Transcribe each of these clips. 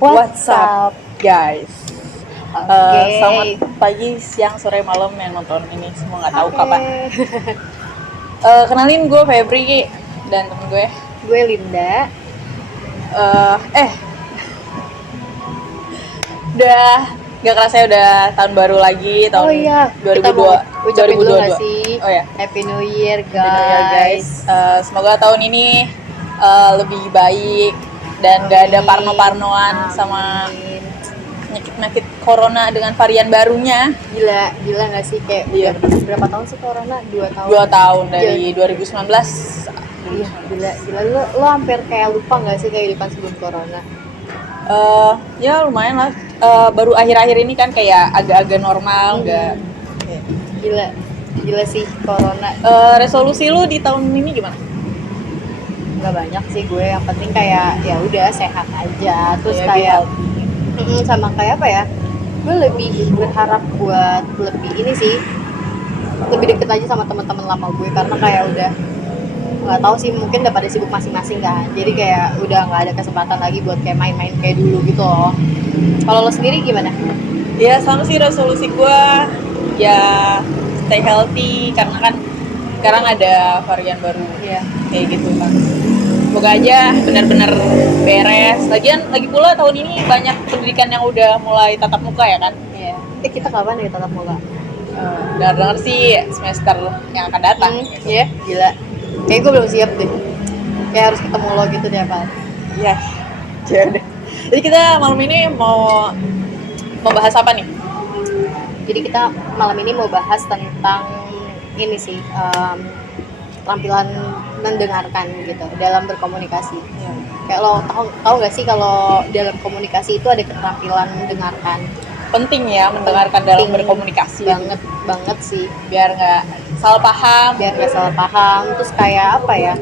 What's up, guys? Oke. Selamat pagi, siang, sore, malam yang nonton ini semua nggak tahu Oke. kapan. Kenalin gue Febri dan temen gue. Gue Linda. Udah nggak kerasa ya udah tahun baru lagi tahun Oh iya, kita mau ucapin dulu nggak sih? Oh ya, Happy New Year, Happy New Year, guys. Semoga tahun ini lebih baik dan nggak ada parno-parnoan sama Amin. penyakit corona dengan varian barunya. Gila nggak sih kayak Iya. berapa tahun sih corona? 2 tahun. 2 tahun dari Iya. 2019. Iya, gila. Lo hampir kayak lupa nggak sih kehidupan sebelum corona? Ya lumayan lah. Baru akhir-akhir ini kan kayak agak-agak normal, nggak. Gila sih corona. Resolusi lu di tahun ini gimana? Nggak banyak sih gue, yang penting kayak ya udah sehat aja. Terus Ya, kayak sama kayak apa ya, gue lebih berharap buat lebih ini sih, lebih deket aja sama teman-teman lama gue, karena kayak udah nggak tahu sih, mungkin udah pada sibuk masing-masing kan, jadi kayak udah nggak ada kesempatan lagi buat kayak main-main kayak dulu gitu loh. Kalau lo sendiri gimana? Ya sama sih, resolusi gue ya stay healthy karena kan sekarang ada varian baru Iya. kayak gitu kan. Semoga aja benar-benar beres. Lagi pula tahun ini banyak pendidikan yang udah mulai tatap muka ya kan. Iya. Kita kapan ya tatap muka? Dengar sih semester yang akan datang. Iya, gila. Kayak gue belum siap deh. Kayak harus ketemu lo gitu tiap hari. Iya. Ya udah. Jadi kita malam ini mau membahas apa nih? Jadi kita malam ini mau bahas tentang ini sih, keterampilan mendengarkan gitu dalam berkomunikasi. Ya. Kayak lo tahu nggak sih kalau dalam komunikasi itu ada keterampilan mendengarkan. Penting ya mendengarkan dalam berkomunikasi. Banget sih. Biar nggak salah paham. Terus kayak apa ya?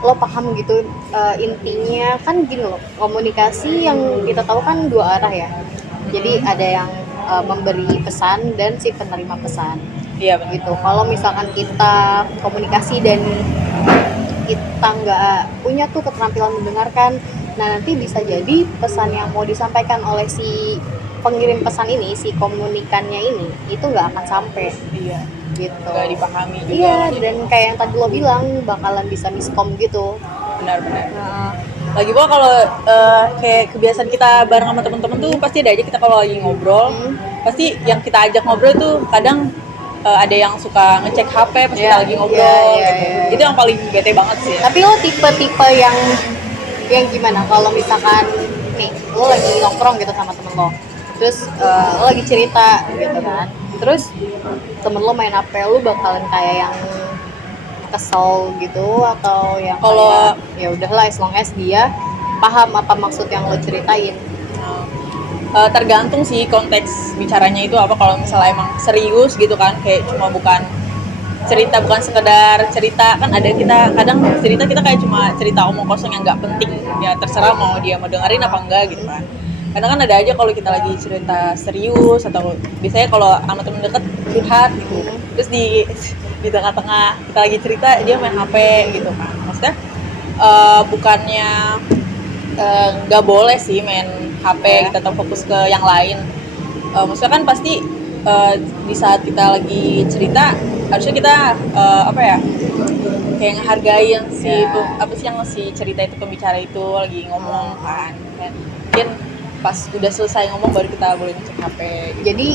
Lo paham gitu, intinya kan gini loh, komunikasi yang kita tahu kan dua arah ya. Jadi ada yang memberi pesan dan si penerima pesan. Iya benar. Gitu. Kalau misalkan kita komunikasi dan kita nggak punya tuh keterampilan mendengarkan, nah nanti bisa jadi pesan yang mau disampaikan oleh si pengirim pesan ini, si komunikannya ini, itu nggak akan sampai. Iya. Gitu. Nggak dipahami juga. Iya, dan kayak yang tadi lo bilang bakalan bisa miskom gitu. Benar-benar. Nah, Lagi pula kalau kayak kebiasaan kita bareng sama temen-temen tuh pasti ada aja kita kalau lagi ngobrol, pasti yang kita ajak ngobrol tuh kadang ada yang suka ngecek HP pas kita lagi ngobrol gitu. Itu yang paling bete banget sih. Tapi lo tipe-tipe yang gimana? Kalau misalkan nih lo lagi nongkrong gitu sama temen lo, terus lo lagi cerita gitu kan, terus temen lo main HP, lo bakalan kayak yang kesel gitu, atau yang Kalau ya udahlah as long as dia paham apa maksud yang lo ceritain? tergantung sih konteks bicaranya itu apa. Kalau misalnya emang serius gitu kan, kayak cuma bukan sekedar cerita, kan ada kita kadang cerita kita kayak cuma cerita omong kosong yang nggak penting, ya terserah mau dia mau dengerin apa enggak gitu kan. Kadang kan ada aja kalau kita lagi cerita serius, atau biasanya kalau sama temen deket curhat gitu, terus di tengah-tengah kita lagi cerita dia main HP gitu kan. Maksudnya bukannya nggak boleh sih main HP, kita tetap fokus ke yang lain. Maksudnya kan pasti di saat kita lagi cerita harusnya kita kayak ngehargain apa sih yang si cerita itu, pembicara itu lagi ngomong kan. Dan mungkin pas udah selesai ngomong baru kita boleh ngecek HP gitu. Jadi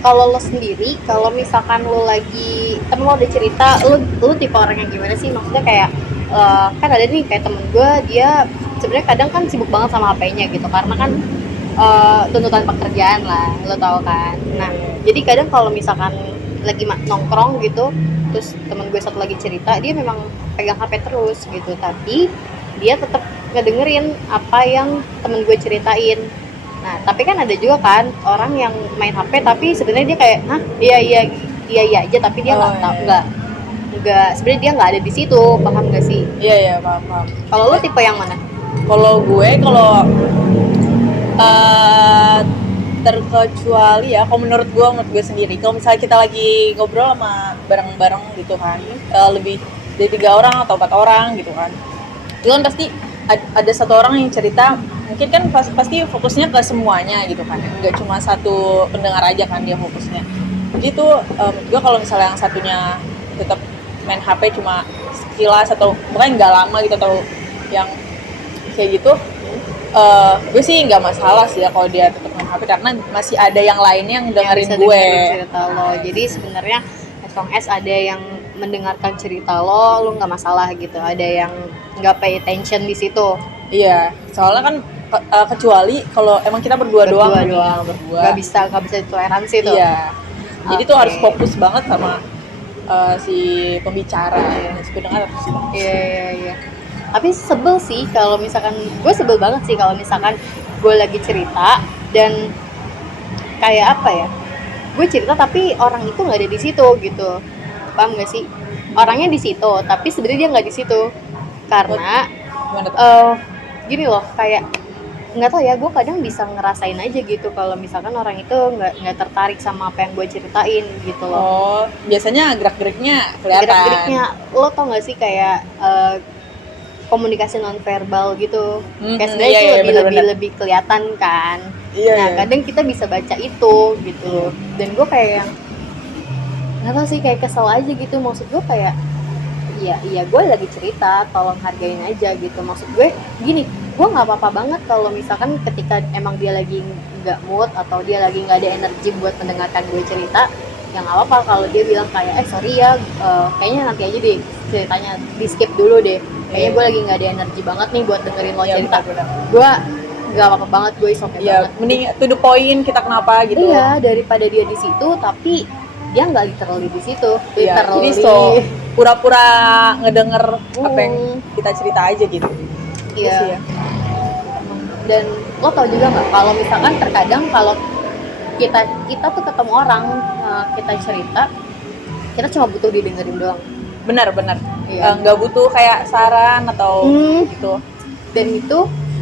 kalau lo sendiri, kalau misalkan lo lagi temen lo udah cerita, lo tipe orang yang gimana sih? Maksudnya kayak kan ada nih kayak temen gue, dia sebenarnya kadang kan sibuk banget sama HP-nya gitu, karena kan tuntutan pekerjaan lah, lo tau kan. Nah, jadi kadang kalau misalkan lagi nongkrong gitu, terus temen gue satu lagi cerita, dia memang pegang HP terus gitu, tapi dia tetap ngedengerin apa yang temen gue ceritain. Nah, tapi kan ada juga kan orang yang main HP tapi sebenarnya dia kayak, hah, iya aja, tapi dia nggak sebenarnya dia nggak ada di situ, paham nggak sih? Iya paham. Kalau lo tipe yang mana? Kalau terkecuali ya, kalau menurut gue sendiri, kalau misalnya kita lagi ngobrol sama bareng-bareng gitu kan, lebih dari 3 orang atau 4 orang gitu kan, itu kan pasti ada satu orang yang cerita, mungkin kan pasti fokusnya ke semuanya gitu kan, nggak cuma satu pendengar aja kan dia fokusnya. Jadi tuh juga kalau misalnya yang satunya tetap main HP cuma sekilas atau bukan nggak lama gitu atau yang kayak gitu, gue sih nggak masalah sih ya kalau dia tetap main HP karena masih ada yang lainnya yang dengerin bisa gue. dengerin cerita lo. Jadi sebenarnya as long as ada yang mendengarkan cerita lo nggak masalah gitu. Ada yang nggak pay attention di situ. Iya, soalnya kan kecuali kalau emang kita berdua doang nih, berdua. Nggak bisa ditoleransi tuh. Iya. Jadi tuh harus fokus banget sama si pembicara, si pendengar harus fokus. Iya. Tapi sebel sih kalau misalkan, gue sebel banget sih kalau misalkan gue lagi cerita dan kayak apa ya, gue cerita tapi orang itu nggak ada di situ gitu, paham nggak sih? Orangnya di situ tapi sebenarnya dia nggak di situ karena Gimana tuh? gini loh, kayak nggak tahu ya, gue kadang bisa ngerasain aja gitu kalau misalkan orang itu nggak tertarik sama apa yang gue ceritain gitu loh. Oh, biasanya gerak-geriknya kelihatan. Gerak-geriknya lo tau nggak sih kayak komunikasi nonverbal gitu. Kayak sebenarnya iya, itu bener-bener. lebih kelihatan kan. Iya, Nah, iya. kadang kita bisa baca itu gitu. Dan gue kayak yang nggak tau sih, kayak kesel aja gitu. Maksud gue kayak iya gue lagi cerita, tolong hargain aja gitu. Maksud gue gini, gue nggak apa-apa banget kalau misalkan ketika emang dia lagi nggak mood atau dia lagi nggak ada energi buat mendengarkan gue cerita, yang nggak apa-apa kalau dia bilang kayak sorry ya, kayaknya nanti aja deh ceritanya, di skip dulu deh, kayaknya gue lagi nggak ada energi banget nih buat dengerin lo cerita. Gue nggak apa-apa banget, gue is okay Iya, banget. mending to the point kita kenapa gitu. Iya, daripada dia di situ tapi dia nggak literally di situ. Iya, jadi pura-pura ngedenger apa yang kita cerita aja gitu. Iya. Sih ya. Dan lo tau juga nggak kalau misalkan terkadang kalau kita tuh ketemu orang, kita cerita, kita cuma butuh didengerin doang. Benar. Iya. Nggak butuh kayak saran atau gitu. Dan itu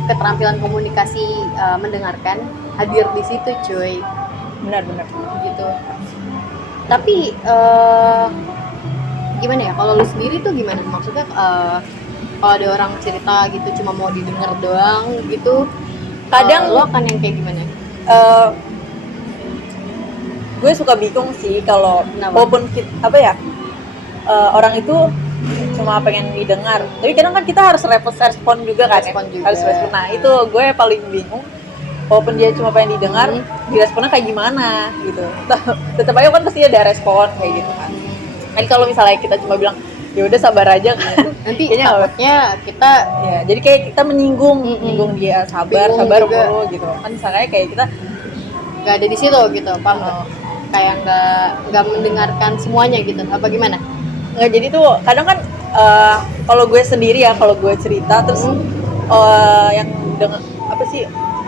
keterampilan komunikasi, mendengarkan hadir di situ, cuy. Benar. Gitu. Tapi gimana ya, kalau lu sendiri tuh gimana? Maksudnya kalau ada orang cerita gitu cuma mau didengar doang gitu, Kadang lo akan yang kayak gimana? Gue suka bingung sih kalau Kenapa? walaupun orang itu cuma pengen didengar, tapi kadang kan kita harus respon juga kan. Harus respon. Nah itu gue paling bingung, walaupun dia cuma pengen didengar, diresponnya kayak gimana gitu. Tetap aja kan pasti ada respon kayak gitu kan. Jadi kalau misalnya kita cuma bilang ya udah sabar aja kan, Nanti kayaknya takutnya kita ya jadi kayak kita menyinggung dia, sabar juga. bro gitu kan. Misalnya kayak kita nggak ada di situ gitu, paham nggak? Kayak nggak mendengarkan semuanya gitu, apa gimana? nggak, jadi tuh kadang kan kalau gue sendiri ya, kalau gue cerita terus yang denger apa sih,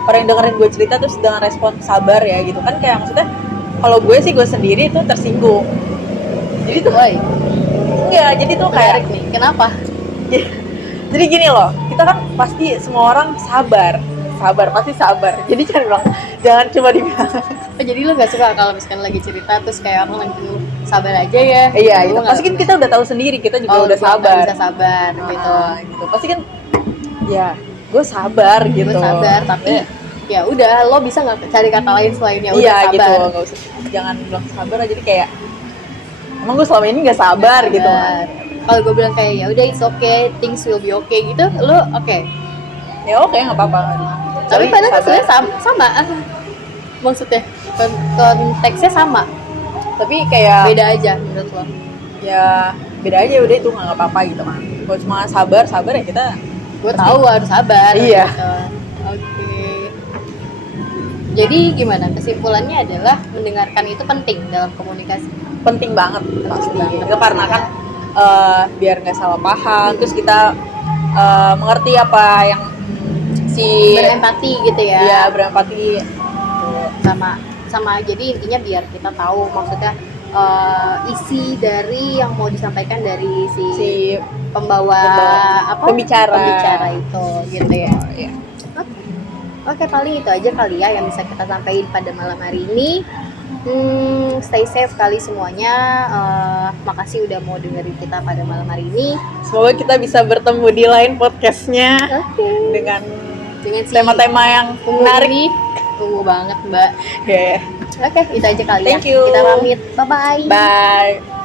orang yang dengerin gue cerita terus dengan respon sabar ya gitu kan, kayak maksudnya kalau gue sih gue sendiri tuh tersinggung. Jadi tuh enggak, jadi tuh kayak nih, kenapa? jadi gini loh, kita kan pasti semua orang pasti sabar. Jadi jangan cuma dibilang Jadi lo nggak suka kalau misalkan lagi cerita terus kayak orang lagi sabar aja ya? iya gitu. Pasti kan kita udah tahu sendiri, kita juga udah sabar. Bisa sabar gitu. Gitu. Pasti kan ya gue sabar gitu. Gue sabar, tapi ya udah, lo bisa nggak cari kata lain selain ya udah sabar gitu, nggak usah, jangan bilang sabar aja. Jadi kayak emang gue selama ini nggak sabar gitu kan. Kalau gue bilang kayak ya udah it's okay, things will be okay gitu, lo oke? Ya oke, nggak apa-apa. Tapi padahal kan sebenarnya sama maksudnya konteksnya sama, tapi kayak beda aja menurut lo? Ya beda aja, udah itu nggak apa-apa gitu kan. Kalau cuma sabar ya kita, gue tahu harus sabar. Iya. Gitu. Oke. Jadi gimana, kesimpulannya adalah mendengarkan itu penting dalam komunikasi? penting banget pasti banget. itu karena kan biar nggak salah paham, terus kita mengerti apa yang si Berempati gitu ya? Iya, berempati sama jadi intinya biar kita tahu maksudnya isi dari yang mau disampaikan dari si pembawa pembicara itu gitu ya. Iya. Oke, paling itu aja kali ya yang bisa kita sampaikan pada malam hari ini. Stay safe kali semuanya. Makasih udah mau dengerin kita pada malam hari ini. Semoga kita bisa bertemu di lain podcastnya dengan si tema-tema yang menarik. Tunggu banget Mbak. Yeah. Oke, itu aja kali Thank ya. you. Kita pamit. Bye-bye. Bye.